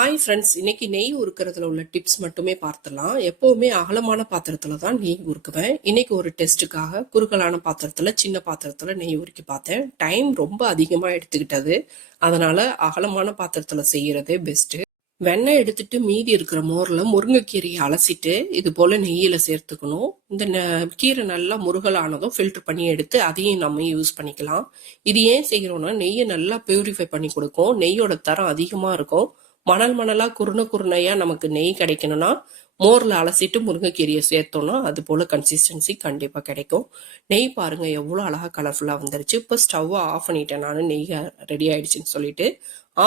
Hi friends, இன்னைக்கு நெய் உருக்கிறதுல உள்ள டிப்ஸ் மட்டுமே பார்த்துடலாம். எப்பவுமே அகலமான பாத்திரத்துல தான் நெய் உருக்குவேன். இன்னைக்கு ஒரு டெஸ்ட்டுக்காக குறுகலான பாத்திரத்துல சின்ன பாத்திரத்துல நெய் உருக்கி பார்த்தேன். டைம் ரொம்ப அதிகமா எடுத்துக்கிட்டது. அதனால அகலமான பாத்திரத்துல செய்யறதே பெஸ்ட். வெண்ணெய் எடுத்துட்டு மீதி இருக்கிற மோர்ல முருங்கைக்கீரையை அலசிட்டு இது போல நெய்யில சேர்த்துக்கணும். இந்த கீரை நல்லா முருகலானதும் ஃபில்டர் பண்ணி எடுத்து அதையும் நம்ம யூஸ் பண்ணிக்கலாம். இது ஏன் செய்யறோம்னா நெய்யை நல்லா பியூரிஃபை பண்ணி கொடுக்கும். நெய்யோட தரம் அதிகமா இருக்கும். மணலா குருணையா நமக்கு நெய் கிடைக்கணும்னா மோர்ல அலசிட்டு முருங்கைக்கீரையை சேர்த்தோம்னா அது போல கன்சிஸ்டன்சி கண்டிப்பா கிடைக்கும். நெய் பாருங்க எவ்வளவு அழகா கலர்ஃபுல்லா வந்துருச்சு. இப்ப ஸ்டவ் ஆஃப் பண்ணிட்டேன், நானு நெய் ரெடி ஆயிடுச்சுன்னு சொல்லிட்டு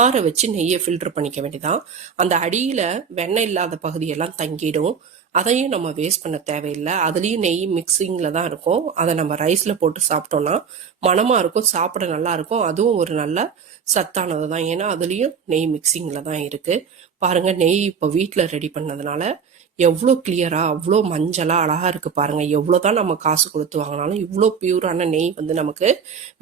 ஆற வச்சு நெய்யை ஃபில்டர் பண்ணிக்க வேண்டியதான். அந்த அடியில வெண்ணெய் இல்லாத பகுதியெல்லாம் தங்கிடும். அதையும் நம்ம வேஸ்ட் பண்ண தேவையில்லை. அதுலயும் நெய் மிக்சிங்ல தான் இருக்கும். அதை நம்ம ரைஸ்ல போட்டு சாப்பிட்டோம்னா மனமா இருக்கும், சாப்பிட நல்லா இருக்கும். அதுவும் ஒரு நல்ல சத்தானது தான். ஏன்னா அதுலயும் நெய் மிக்சிங்ல தான் இருக்கு. பாருங்க, நெய் இப்போ வீட்டில் ரெடி பண்ணதுனால எவ்வளோ கிளியரா அவ்வளோ மஞ்சளா அழகா இருக்கு பாருங்க. எவ்வளோதான் நம்ம காசு கொடுத்து வாங்கினாலும் இவ்வளோ பியூரான நெய் நமக்கு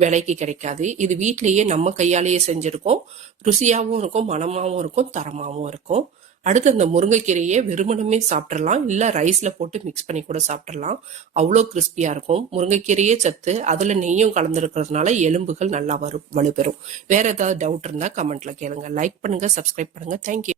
விலைக்கு கிடைக்காது. இது வீட்டிலேயே நம்ம கையாலேயே செஞ்சிருக்கோம். ருசியாகவும் இருக்கும், மனமாகவும் இருக்கும், தரமாகவும் இருக்கும். அடுத்து அந்த முருங்கைக்கீரையே வெறுமனமே சாப்பிட்றலாம், இல்லை ரைஸ்ல போட்டு மிக்ஸ் பண்ணி கூட சாப்பிட்றலாம். அவ்வளோ கிறிஸ்பியா இருக்கும். முருங்கைக்கீரையே சத்து, அதுல நெய்யும் கலந்துருக்கிறதுனால எலும்புகள் நல்லா வலுப்பெறும். வேற ஏதாவது டவுட் இருந்தா கமெண்ட்ல கேளுங்க. லைக் பண்ணுங்க, சப்ஸ்கிரைப் பண்ணுங்க. தேங்க்யூ.